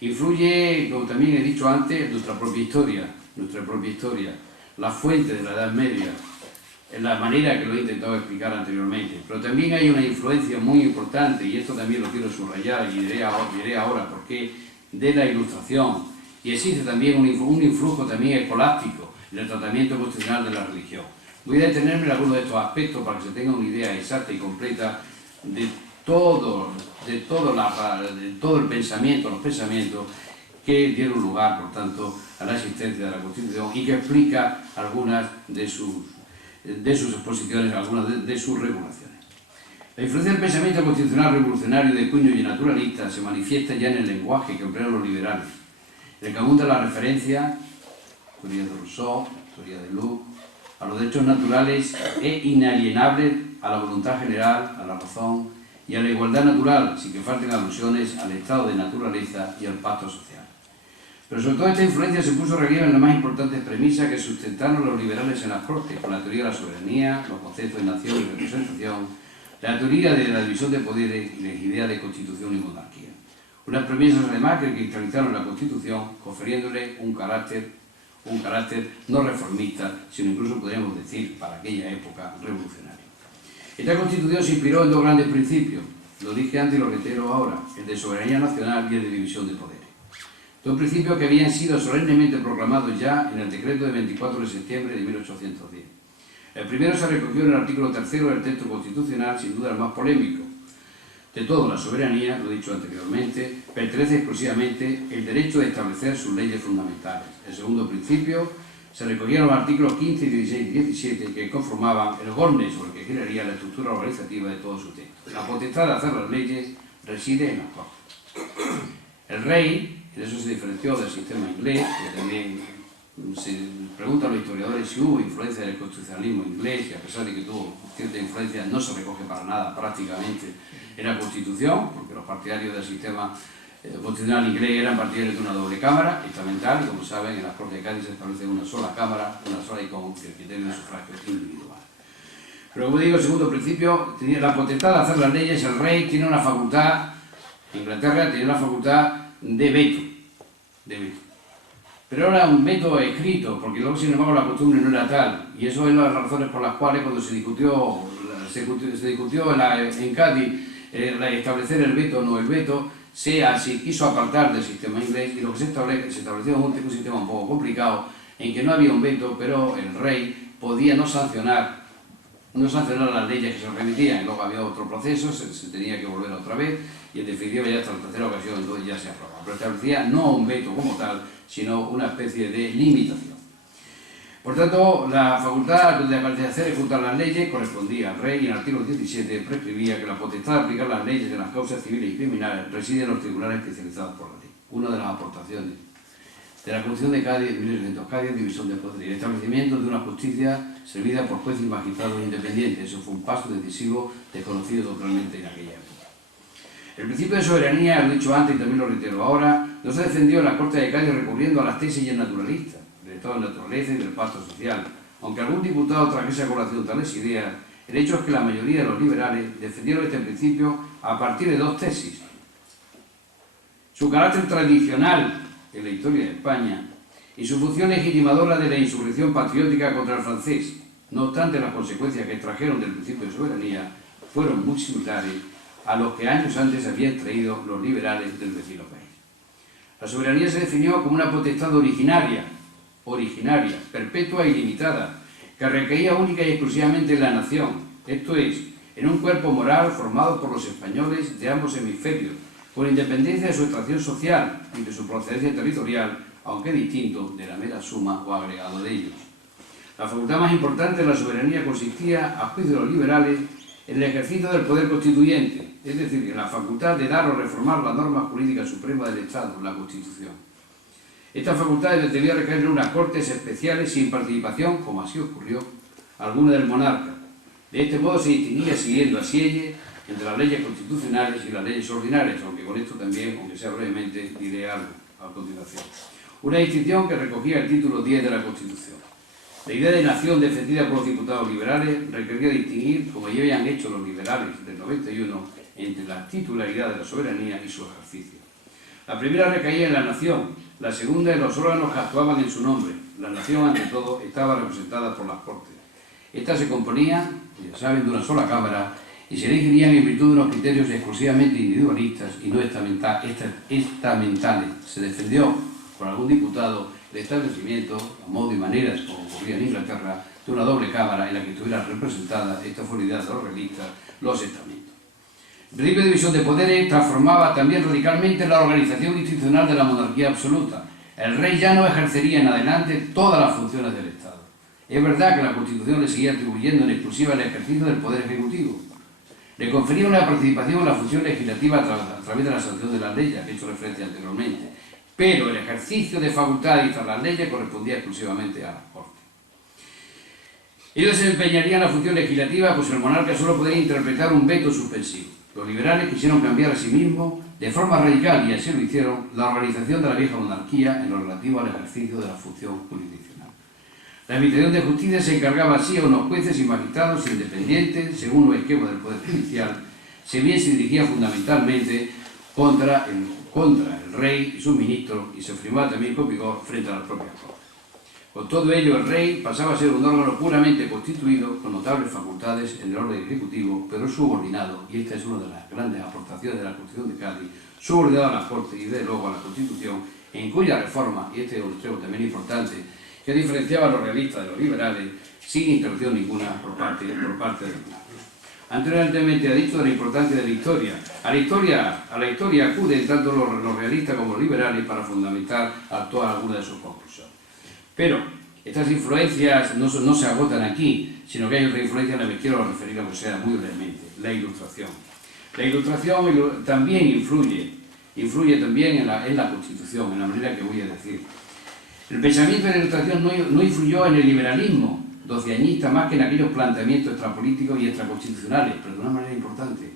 Influye, como también he dicho antes, nuestra propia historia, la fuente de la Edad Media, en la manera que lo he intentado explicar anteriormente. Pero también hay una influencia muy importante, y esto también lo quiero subrayar y diré ahora por qué, de la Ilustración. Y existe también un influjo también escolástico en el tratamiento constitucional de la religión. Voy a detenerme en algunos de estos aspectos para que se tenga una idea exacta y completa de todo el pensamiento, los pensamientos que dieron lugar, por tanto, a la existencia de la Constitución y que explica algunas de sus exposiciones, algunas de sus regulaciones. La influencia del pensamiento constitucional revolucionario de cuño y naturalista se manifiesta ya en el lenguaje que emplean los liberales, en el que abunda la referencia, teoría de Rousseau, teoría de Locke, a los derechos naturales e inalienables a la voluntad general, a la razón y a la igualdad natural, sin que falten alusiones al estado de naturaleza y al pacto social. Pero sobre todo esta influencia se puso relieve en las más importantes premisas que sustentaron los liberales en las Cortes, con la teoría de la soberanía, los conceptos de nación y representación, la teoría de la división de poderes y las ideas de constitución y monarquía. Unas premisas además que cristalizaron la Constitución, confiriéndole un carácter no reformista, sino incluso podríamos decir, para aquella época, revolucionario. Esta Constitución se inspiró en 2 grandes principios, lo dije antes y lo reitero ahora, el de soberanía nacional y el de división de poderes. 2 principios que habían sido solemnemente proclamados ya en el decreto de 24 de septiembre de 1810. El primero se recogió en el artículo 3 del texto constitucional, sin duda el más polémico. De todo, la soberanía, lo he dicho anteriormente, pertenece exclusivamente el derecho de establecer sus leyes fundamentales. El segundo principio se recogieron los artículos 15, 16 y 17 que conformaban el gorne sobre el que giraría la estructura organizativa de todo su texto. La potestad de hacer las leyes reside en las Cortes. El rey, y de eso se diferenció del sistema inglés, que también se preguntan los historiadores si hubo influencia del constitucionalismo inglés, que a pesar de que tuvo cierta influencia no se recoge para nada prácticamente en la Constitución, porque los partidarios del sistema constitucional inglés eran partidarios de una doble cámara estamental, y como saben en las Cortes de Cádiz se establece una sola cámara, una sola y con el criterio de sufragio individual. Pero como digo, el segundo principio, tenía la potestad de hacer las leyes, el rey tiene una facultad, Inglaterra tiene una facultad de veto. Pero era un veto escrito, porque luego sin embargo la costumbre no era tal, y eso es las razones por las cuales cuando se discutió en Cádiz establecer el veto o no el veto, se quiso apartar del sistema inglés y lo que se estableció es un sistema un poco complicado en que no había un veto, pero el rey podía no sancionar las leyes que se remitían, y luego había otro proceso, se tenía que volver otra vez y en definitiva ya hasta la tercera ocasión entonces ya se aprobaba. Pero establecía no un veto como tal, sino una especie de limitación. Por tanto, la facultad de hacer ejecutar las leyes correspondía al rey y en el artículo 17 prescribía que la potestad de aplicar las leyes en las causas civiles y criminales reside en los tribunales especializados por la ley. Una de las aportaciones de la Constitución de Cádiz de 1800, Cádiz, división de poder y el establecimiento de una justicia servida por jueces y magistrados independientes. Eso fue un paso decisivo desconocido totalmente en aquella época. El principio de soberanía, lo he dicho antes y también lo reitero ahora, no se defendió en la Corte de Cádiz recurriendo a las tesis naturalistas del estado de naturaleza y del pacto social. Aunque algún diputado trajese a colación tales ideas, el hecho es que la mayoría de los liberales defendieron este principio a partir de dos tesis: su carácter tradicional en la historia de España y su función legitimadora de la insurrección patriótica contra el francés. No obstante, las consecuencias que extrajeron del principio de soberanía fueron muy similares a los que años antes habían traído los liberales del vecino país. La soberanía se definió como una potestad originaria, perpetua y limitada, que recaía única y exclusivamente en la nación, esto es, en un cuerpo moral formado por los españoles de ambos hemisferios, con independencia de su extracción social y de su procedencia territorial, aunque distinto de la mera suma o agregado de ellos. La facultad más importante de la soberanía consistía, a juicio de los liberales, en el ejercicio del poder constituyente, es decir, en la facultad de dar o reformar la norma jurídica suprema del Estado, la Constitución. Esta facultad debía recaer en unas cortes especiales sin participación, como así ocurrió, alguna del monarca. De este modo se distinguía, siguiendo a Sieyes, entre las leyes constitucionales y las leyes ordinarias, aunque con esto también, aunque sea brevemente, diré algo a continuación. Una distinción que recogía el título 10 de la Constitución. La idea de nación defendida por los diputados liberales requería distinguir, como ya habían hecho los liberales del 91, entre la titularidad de la soberanía y su ejercicio. La primera recaía en la nación, la segunda en los órganos que actuaban en su nombre. La nación, ante todo, estaba representada por las Cortes. Esta se componía, ya saben, de una sola Cámara y se elegirían en virtud de unos criterios exclusivamente individualistas y no estamentales. Se defendió por algún diputado el establecimiento, a modo y maneras, como ocurría en Inglaterra, de una doble Cámara en la que estuviera representada, esta fue la idea de los realistas, los estamentos. El principio de división de poderes transformaba también radicalmente la organización institucional de la monarquía absoluta. El rey ya no ejercería en adelante todas las funciones del Estado. Es verdad que la Constitución le seguía atribuyendo en exclusiva el ejercicio del poder ejecutivo. Le confería una participación en la función legislativa a través de la sanción de las leyes, que he hecho referencia anteriormente. Pero el ejercicio de facultades tras las leyes correspondía exclusivamente a las Cortes. Ellos desempeñarían la función legislativa, pues el monarca solo podía interpretar un veto suspensivo. Los liberales quisieron cambiar a sí mismos, de forma radical, y así lo hicieron, la organización de la vieja monarquía en lo relativo al ejercicio de la función jurisdiccional. La Administración de Justicia se encargaba así a unos jueces y magistrados independientes, según los esquemas del Poder Judicial, si bien se dirigía fundamentalmente contra el rey y sus ministros, y se firmaba también con vigor frente a las propias Cortes. Con todo ello, el rey pasaba a ser un órgano puramente constituido, con notables facultades en el orden ejecutivo, pero subordinado, y esta es una de las grandes aportaciones de la Constitución de Cádiz, subordinado a las Cortes y, desde luego, a la Constitución, en cuya reforma, y este es un extremo también importante, que diferenciaba a los realistas de los liberales, sin intervención ninguna por parte del monarca. Anteriormente ha dicho de la importancia de la historia. A la historia acuden tanto los realistas como los liberales para fundamentar todas algunas de sus conclusiones. Pero estas influencias no se agotan aquí, sino que hay otra influencia a la que quiero referir, aunque sea muy brevemente: la Ilustración. La Ilustración también influye también en la Constitución, en la manera que voy a decir. El pensamiento de la Ilustración no influyó en el liberalismo doceañista más que en aquellos planteamientos extrapolíticos y extraconstitucionales, pero de una manera importante.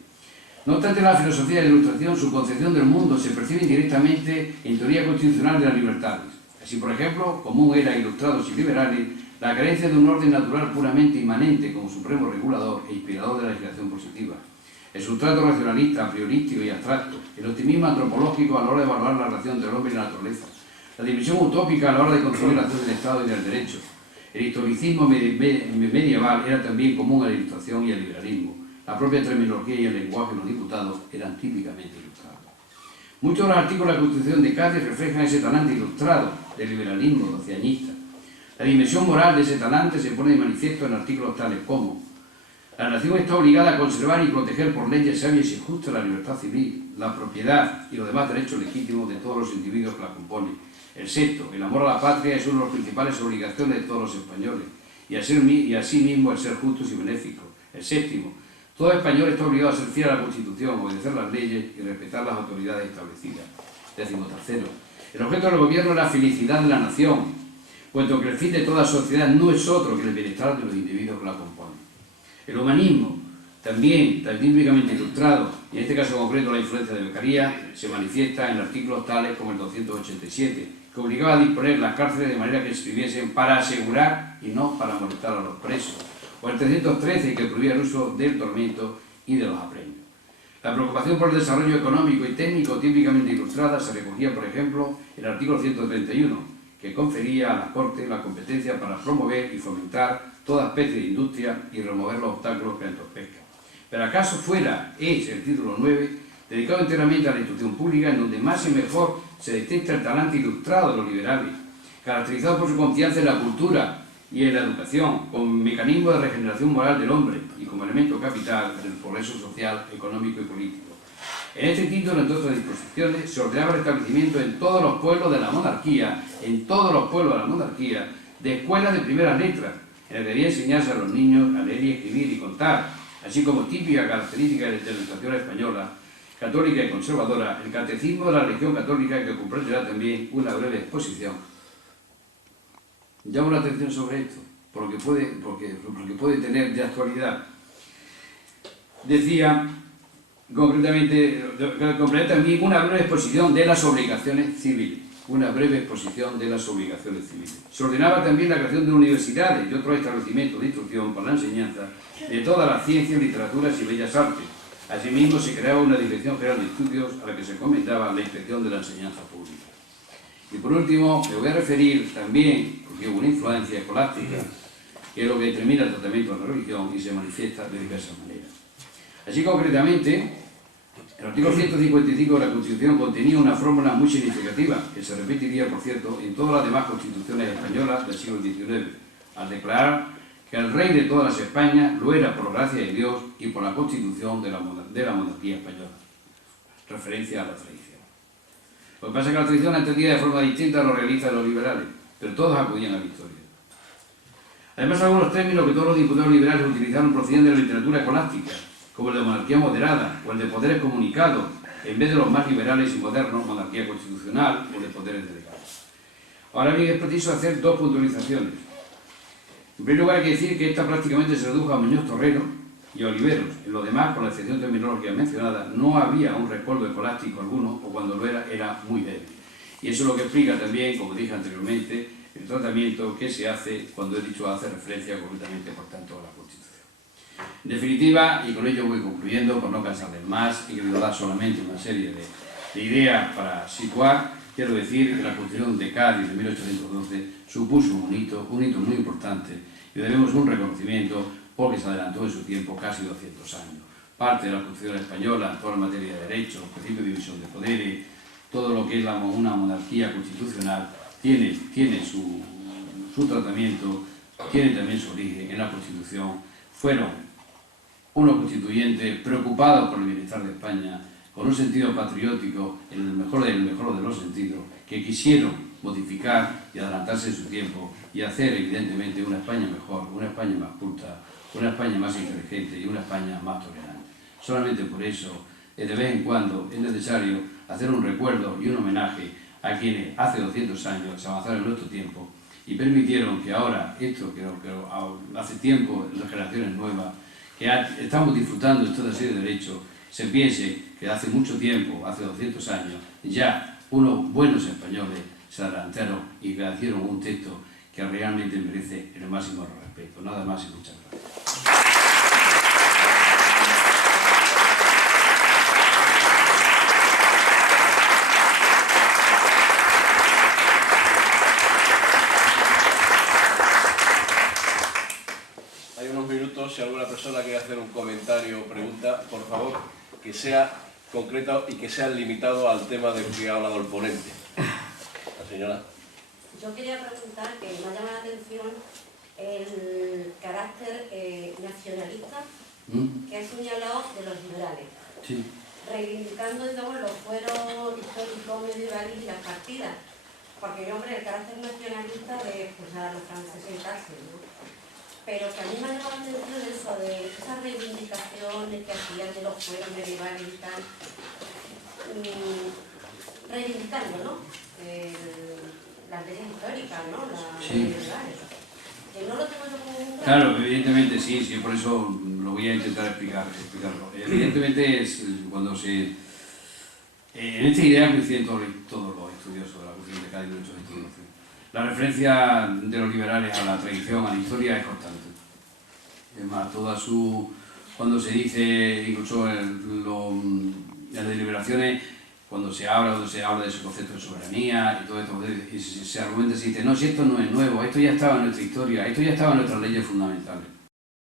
No obstante, la filosofía de la Ilustración, su concepción del mundo, se percibe indirectamente en teoría constitucional de las libertades. Así, por ejemplo, común era a ilustrados y liberales la creencia de un orden natural puramente inmanente como supremo regulador e inspirador de la legislación positiva. El sustrato racionalista, a priorístico y abstracto, el optimismo antropológico a la hora de evaluar la relación entre el hombre y la naturaleza, la división utópica a la hora de construir la acción del Estado y del derecho. El historicismo medieval era también común a la Ilustración y al liberalismo. La propia terminología y el lenguaje de los diputados eran típicamente ilustrados. Muchos de los artículos de la Constitución de Cádiz reflejan ese talante ilustrado del liberalismo doceañista. La dimensión moral de ese talante se pone de manifiesto en artículos tales como: la nación está obligada a conservar y proteger por leyes sabias y justas la libertad civil, la propiedad y los demás derechos legítimos de todos los individuos que la componen. El sexto, el amor a la patria es una de las principales obligaciones de todos los españoles, y asimismo el ser justos y benéficos. El séptimo, todo español está obligado a ser fiel a la Constitución, obedecer las leyes y respetar las autoridades establecidas. Décimo tercero, el objeto del gobierno es la felicidad de la nación, puesto que el fin de toda sociedad no es otro que el bienestar de los individuos que la componen. El humanismo, también típicamente ilustrado, y en este caso concreto la influencia de Beccaria, se manifiesta en artículos tales como el 287, que obligaba a disponer las cárceles de manera que escribiesen para asegurar y no para molestar a los presos, o el 313, que prohibía el uso del tormento y de los apremios. La preocupación por el desarrollo económico y técnico típicamente ilustrada se recogía, por ejemplo, en el artículo 131, que confería a las Cortes la competencia para promover y fomentar toda especie de industria y remover los obstáculos que entorpezcan. Pero acaso es el título 9, dedicado enteramente a la instrucción pública, en donde más y mejor se detecta el talante ilustrado de los liberales, caracterizado por su confianza en la cultura y en la educación, como mecanismo de regeneración moral del hombre y como elemento capital del progreso social, económico y político. En este título, entre otras disposiciones, se ordenaba el establecimiento en todos los pueblos de la monarquía, de escuelas de primeras letras, en las que debía enseñarse a los niños a leer y escribir y contar, así como típica característica de la educación española, católica y conservadora, el catecismo de la religión católica, que comprenderá también una breve exposición. Llamo la atención sobre esto, porque puede tener de actualidad. Decía, concretamente, comprende también una breve exposición de las obligaciones civiles. Se ordenaba también la creación de universidades y otros establecimientos de instrucción para la enseñanza de todas las ciencias, literaturas y bellas artes. Asimismo, se creaba una Dirección General de Estudios a la que se encomendaba la inspección de la enseñanza pública. Y por último, me voy a referir también, porque hubo una influencia escolástica, que es lo que determina el tratamiento de la religión y se manifiesta de diversas maneras. Así concretamente, el artículo 155 de la Constitución contenía una fórmula muy significativa, que se repetiría, por cierto, en todas las demás constituciones españolas del siglo XIX, al declarar que el rey de todas las Españas lo era por gracia de Dios y por la Constitución de la monarquía española. Referencia a la tradición. Lo que pasa es que la tradición entendida de forma distinta lo realizan los liberales, pero todos acudían a la historia. Además, algunos términos que todos los diputados liberales utilizaron procedían de la literatura escolástica, como el de monarquía moderada o el de poderes comunicados, en vez de los más liberales y modernos, monarquía constitucional o de poderes delegados. Ahora bien, es preciso hacer dos puntualizaciones. En primer lugar, hay que decir que esta prácticamente se redujo a Muñoz Torrero y a Oliveros. En lo demás, con la excepción terminológica mencionada, no había un rescoldo escolástico alguno, o cuando lo era muy débil. Y eso es lo que explica también, como dije anteriormente, el tratamiento que se hace cuando hace referencia concretamente, por tanto, a la Constitución. En definitiva, y con ello voy concluyendo, por no cansarles más, y quiero dar solamente una serie de ideas para situar, quiero decir que la Constitución de Cádiz de 1812 supuso un hito muy importante, y debemos un reconocimiento porque se adelantó en su tiempo casi 200 años. Parte de la Constitución española, toda la materia de derechos, principio de división de poderes, todo lo que es una monarquía constitucional, tiene su tratamiento, tiene también su origen en la Constitución. Fueron unos constituyentes preocupados por el bienestar de España, con un sentido patriótico, en el mejor de los sentidos, que quisieron modificar y adelantarse en su tiempo y hacer evidentemente una España mejor, una España más culta, una España más inteligente y una España más tolerante. Solamente por eso, de vez en cuando, es necesario hacer un recuerdo y un homenaje a quienes hace 200 años se avanzaron en nuestro tiempo y permitieron que ahora, esto que hace tiempo, las generaciones nuevas, que estamos disfrutando de toda serie de derechos, se piense que hace mucho tiempo, hace 200 años, ya unos buenos españoles se adelantaron y hicieron un texto que realmente merece el máximo respeto. Nada más y muchas gracias. Si alguna persona quiere hacer un comentario o pregunta, por favor, que sea concreto y que sea limitado al tema del que ha hablado el ponente. La señora. Yo quería preguntar, que me ha llamado la atención el carácter nacionalista que ha señalado de los liberales, reivindicando los fueros históricos medievales y las partidas. Porque, hombre, el carácter nacionalista de expulsar a los franceses en cárcel, ¿no? Pero que a mí me ha llamado la atención eso de esas reivindicaciones que hacían de los pueblos medievales y tal, reivindicando, ¿no? Las leyes históricas, ¿no? Las leyes medievales. Que no lo tengo yo como un... Claro, evidentemente sí, por eso lo voy a intentar explicarlo. Evidentemente es cuando se... en esta idea coinciden todos los estudios sobre la Constitución de Cádiz de 1812. La referencia de los liberales a la tradición, a la historia, es constante. Es más, cuando se dice, incluso en las deliberaciones, cuando se habla de ese concepto de soberanía y todo esto, y se argumenta, se dice, no, si esto no es nuevo, esto ya estaba en nuestra historia, esto ya estaba en nuestras leyes fundamentales.